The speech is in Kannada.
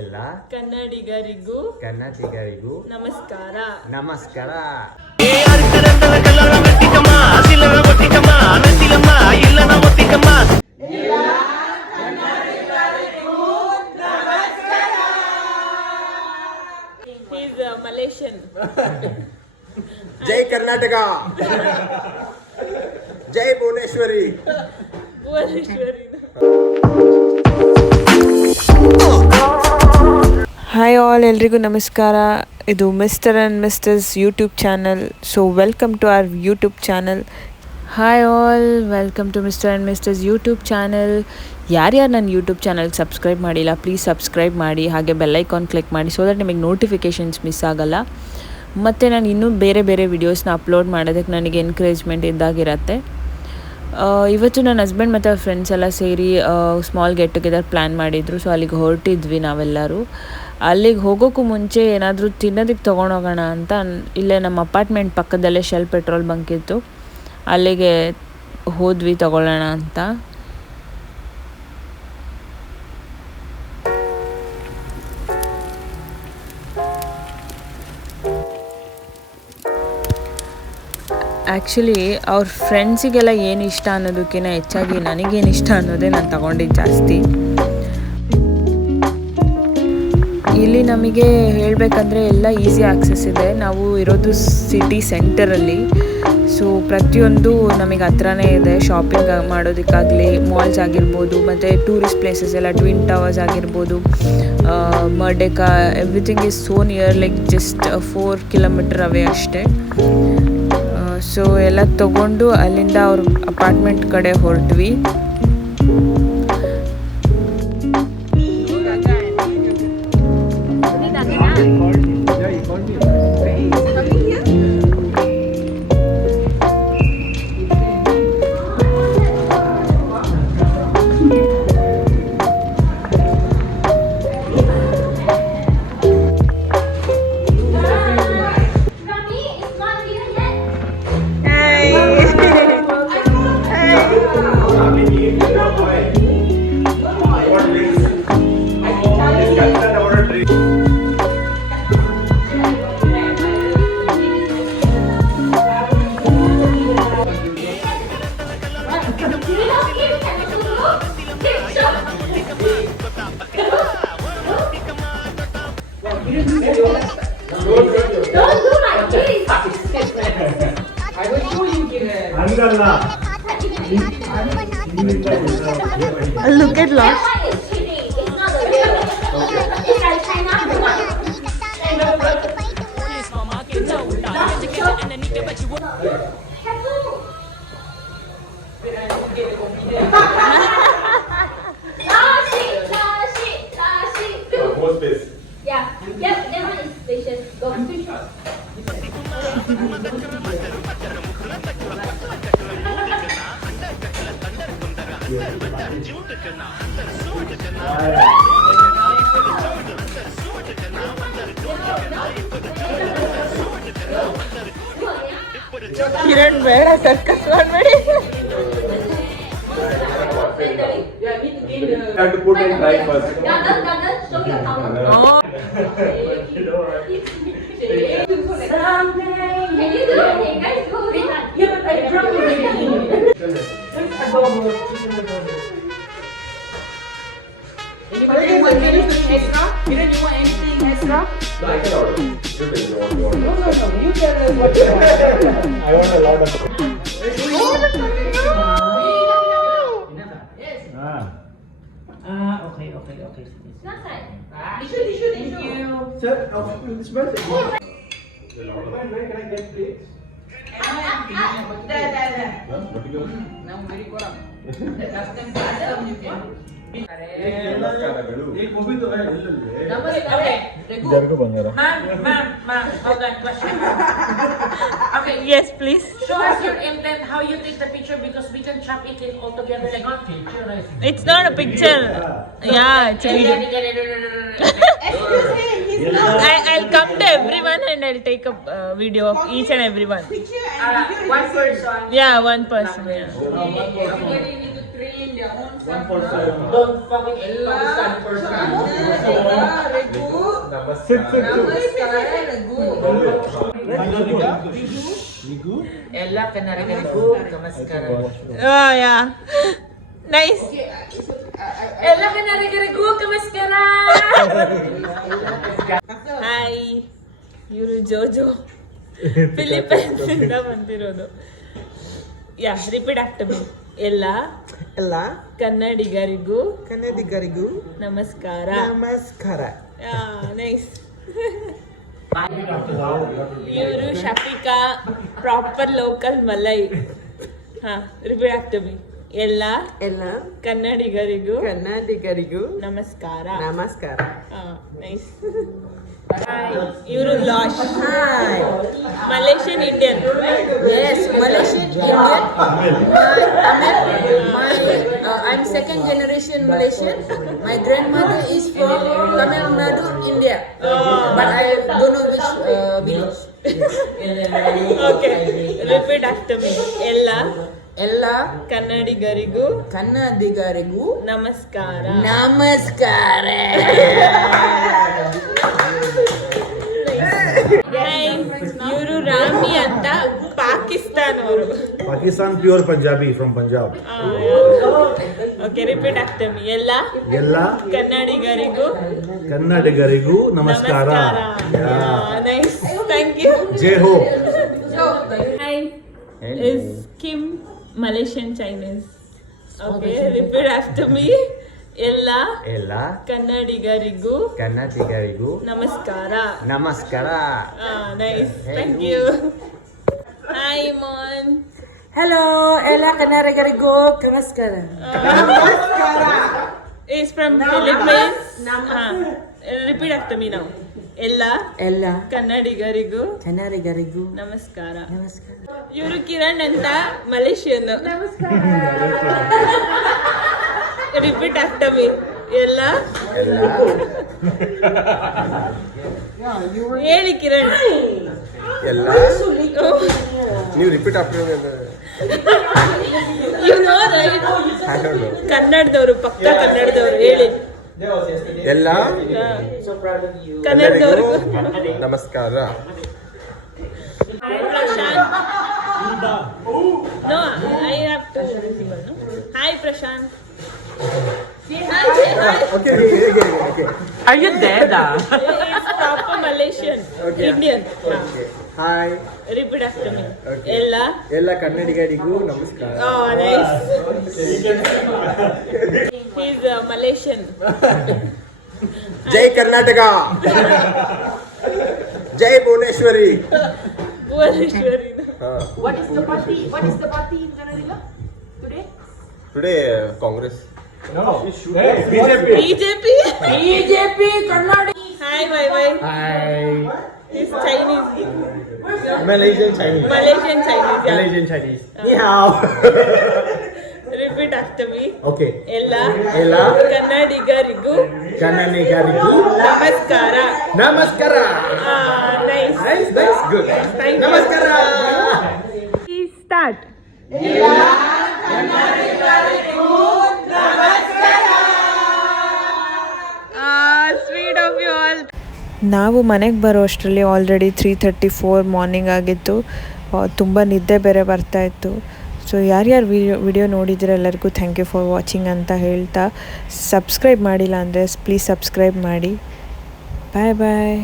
ಎಲ್ಲ ಕನ್ನಡಿಗರಿಗೂ ನಮಸ್ಕಾರ. He's Malaysian. ಜೈ ಕರ್ನಾಟಕ, ಜೈ ಭುವನೇಶ್ವರಿ. ಹಾಯ್ ಆಲ್, ಎಲ್ರಿಗೂ ನಮಸ್ಕಾರ. ಇದು mister and misters YouTube channel. So welcome to our YouTube channel. Hi all, welcome to mister and misters YouTube channel. ಯಾರ್ಯಾರು ನನ್ನ ಯೂಟ್ಯೂಬ್ ಚಾನಲ್ ಸಬ್ಸ್ಕ್ರೈಬ್ ಮಾಡಿಲ್ಲ, ಪ್ಲೀಸ್ ಸಬ್ಸ್ಕ್ರೈಬ್ ಮಾಡಿ, ಹಾಗೆ ಬೆಲ್ಲೈಕಾನ್ ಕ್ಲಿಕ್ ಮಾಡಿ, ಸೊ ದಟ್ ನಿಮಗೆ ನೋಟಿಫಿಕೇಷನ್ಸ್ ಮಿಸ್ ಆಗಲ್ಲ. ಮತ್ತು ನಾನು ಇನ್ನೂ ಬೇರೆ ಬೇರೆ ವಿಡಿಯೋಸ್ನ ಅಪ್ಲೋಡ್ ಮಾಡೋದಕ್ಕೆ ನನಗೆ ಎನ್ಕರೇಜ್ಮೆಂಟ್ ಇದ್ದಾಗಿರತ್ತೆ. ಇವತ್ತು ನನ್ನ ಹಸ್ಬೆಂಡ್ ಮತ್ತು ಅವ್ರ ಫ್ರೆಂಡ್ಸ್ ಎಲ್ಲ ಸೇರಿ ಸ್ಮಾಲ್ ಗೆಟ್ ಟುಗೆದರ್ ಪ್ಲ್ಯಾನ್ ಮಾಡಿದರು. ಸೊ ಅಲ್ಲಿಗೆ ಹೊರಟಿದ್ವಿ ನಾವೆಲ್ಲರೂ. ಅಲ್ಲಿಗೆ ಹೋಗೋಕ್ಕೂ ಮುಂಚೆ ಏನಾದರೂ ತಿನ್ನೋದಕ್ಕೆ ತೊಗೊಂಡೋಗೋಣ ಅಂತ ಇಲ್ಲೇ ನಮ್ಮ ಅಪಾರ್ಟ್ಮೆಂಟ್ ಪಕ್ಕದಲ್ಲೇ ಶೆಲ್ ಪೆಟ್ರೋಲ್ ಬಂಕ್ ಇತ್ತು, ಅಲ್ಲಿಗೆ ಹೋದ್ವಿ ತೊಗೊಳ್ಳೋಣ ಅಂತ. ಆ್ಯಕ್ಚುಲಿ ಅವ್ರ ಫ್ರೆಂಡ್ಸಿಗೆಲ್ಲ ಏನು ಇಷ್ಟ ಅನ್ನೋದಕ್ಕಿಂತ ಹೆಚ್ಚಾಗಿ ನನಗೇನು ಇಷ್ಟ ಅನ್ನೋದೇ ನಾನು ತಗೊಂಡಿದ್ದು ಜಾಸ್ತಿ. ಇಲ್ಲಿ ನಮಗೆ ಹೇಳಬೇಕಂದ್ರೆ ಎಲ್ಲ ಈಸಿ ಆಕ್ಸೆಸ್ ಇದೆ. ನಾವು ಇರೋದು ಸಿಟಿ ಸೆಂಟರಲ್ಲಿ, ಸೊ ಪ್ರತಿಯೊಂದು ನಮಗೆ ಹತ್ರನೇ ಇದೆ. ಶಾಪಿಂಗ್ ಮಾಡೋದಕ್ಕಾಗಲಿ, ಮಾಲ್ಸ್ ಆಗಿರ್ಬೋದು, ಮತ್ತು ಟೂರಿಸ್ಟ್ ಪ್ಲೇಸಸ್ ಎಲ್ಲ ಟ್ವಿನ್ ಟವರ್ಸ್ ಆಗಿರ್ಬೋದು, Merdeka, everything is so near, like just 4 kilometre away ಅಷ್ಟೇ. ಸೊ ಎಲ್ಲ ತೊಗೊಂಡು ಅಲ್ಲಿಂದ ಅವ್ರ ಅಪಾರ್ಟ್ಮೆಂಟ್ ಕಡೆ ಹೊರಟ್ವಿ. Look at lot. Yeah, that one is spacious. Go. Kiran ಬೇಡ, ಸರ್ಕಸ್ ಮಾಡಬೇಡಿ. Have to put and try first. Gagan, show your power. Can you do it? Hey guys, go. Yeah, but I dropped it. Anybody want anything extra? You want anything extra? I can order. No. You tell us what you want. I want a lot of. Yes. Okay. Not side. Tissue. Thank you. Sir, it smells good. Where can I get plates? There. Huh? Vertical? Now very kurang. Custom you can. एक मूवी तो है Namaste. जरगो bagara. Ma'am, hold on, question. Okay, Yes, please. show us your intent, how you take the picture, because we can chop it in all together like not picture. It's not a picture. Yeah, it's a video. I'll come to everyone and I'll take a video of each and everyone. One person. Yeah, one person. Yeah. Everybody need to train their own self. Don't fucking stand person. Sit, sit, sit. Ella Kanarigarigu, Namaskara. Oh, yeah. Nice. Ella Kanarigarigu, Namaskara. Hi. ಇವರು ಜೋಜೋ ಫಿಲಿಪೈನ್ಸ್ ಇಂದ ಬಂದಿರೋದು. ಯಾ ರಿಪೀಟ್ ಆಫ್ಟರ್ ಮೀ. ಎಲ್ಲ ಕನ್ನಡಿಗರಿಗೂ ನಮಸ್ಕಾರ. ನೈಸ್. ಇವರು ಶಫಿಕಾ ಪ್ರಾಪರ್ ಲೋಕಲ್ ಮಲೈ. ಹಾ ರಿಪೀಟ್ ಆಫ್ಟರ್ ಮೀ. ಎಲ್ಲ ಕನ್ನಡಿಗರಿಗೂ ನಮಸ್ಕಾರ. ನೈಸ್. ಇವರು ಲಾಶ್ Malaysian Indian. Malaysian Indian. I'm second generation Malaysian. My grandmother is from Tamil Nadu, India. But I don't know which village. Okay repeat after me. ಎಲ್ಲ ಕನ್ನಡಿಗರಿಗೂ ನಮಸ್ಕಾರ. ಇವರು ರಾಮಿ ಅಂತ ಪಾಕಿಸ್ತಾನ್ ಅವರು. Pakistan pure Punjabi from Punjab. Okay repeat after me. ಎಲ್ಲ ಕನ್ನಡಿಗರಿಗೂ ನಮಸ್ಕಾರ. Nice. Thank you. Jai Ho. Hi. Is Kim Malaysian Chinese? Okay, repeat after me. ಎಲ್ಲ ಕನ್ನಡಿಗರಿಗೂ ನಮಸ್ಕಾರ. Nice. Thank you. Hi, Mon. Hello, Ella Kanarigarigu, Namaskara. Is from Philippines. Repeat after me now. ಎಲ್ಲ ಕನ್ನಡಿಗರಿಗೂ ನಮಸ್ಕಾರ. ಇವರು ಕಿರಣ್ ಅಂತ ಮಲೇಷಿಯನ್. Repeat after me. ಎಲ್ಲ ಹೇಳಿ ಕಿರಣ್. ನೀವು repeat after you know right. ಕನ್ನಡದವರು ಪಕ್ಕ ಕನ್ನಡದವರು ಹೇಳಿ. ಎಲ್ಲ ಕನ್ನಡದವರು ನಮಸ್ಕಾರ. Prashant. No, I have to. No? Hi, Prashant. Hi. Okay. Are you dead? It's proper Malaysian. Okay. Indian. Okay. Hi. Repeat after me. Okay. ಎಲ್ಲ ಕನ್ನಡಿಗರಿಗೂ ನಮಸ್ಕಾರ. Oh, nice. He's Malaysian. ಜೈ ಕರ್ನಾಟಕ. ಜೈ Bhuvaneshwari. Bhuvaneshwari. What is the party in Kannadiga today? Today Congress. No. Hey, BJP. BJP. Kannadiga. Hi, bye. Hi. He's Chinese. Malaysian Chinese. Malaysian Chinese. Yeah. Malaysian Chinese. Ni hao. Repeat after me. Okay. ಎಲ್ಲ ಕನ್ನಡಿಗರಿಗೂ ನಮಸ್ಕಾರ. Nice, good. Thank you. ನಮಸ್ಕಾರ. Please start. Sweet of you all. ನಾವು ಮನೆಗೆ ಬರೋ ಅಷ್ಟರಲ್ಲಿ ಆಲ್ರೆಡಿ 3:34 ಮಾರ್ನಿಂಗ್ ಆಗಿತ್ತು. ತುಂಬ ನಿದ್ದೆ ಬೇರೆ ಬರ್ತಾಯಿತ್ತು. ಸೊ ಯಾರ್ಯಾರು ವಿಡಿಯೋ ನೋಡಿದ್ರೆ ಎಲ್ಲರಿಗೂ ಥ್ಯಾಂಕ್ ಯು ಫಾರ್ ವಾಚಿಂಗ್ ಅಂತ ಹೇಳ್ತಾ, ಸಬ್ಸ್ಕ್ರೈಬ್ ಮಾಡಿಲ್ಲ ಅಂದರೆ ಪ್ಲೀಸ್ ಸಬ್ಸ್ಕ್ರೈಬ್ ಮಾಡಿ. ಬಾಯ್.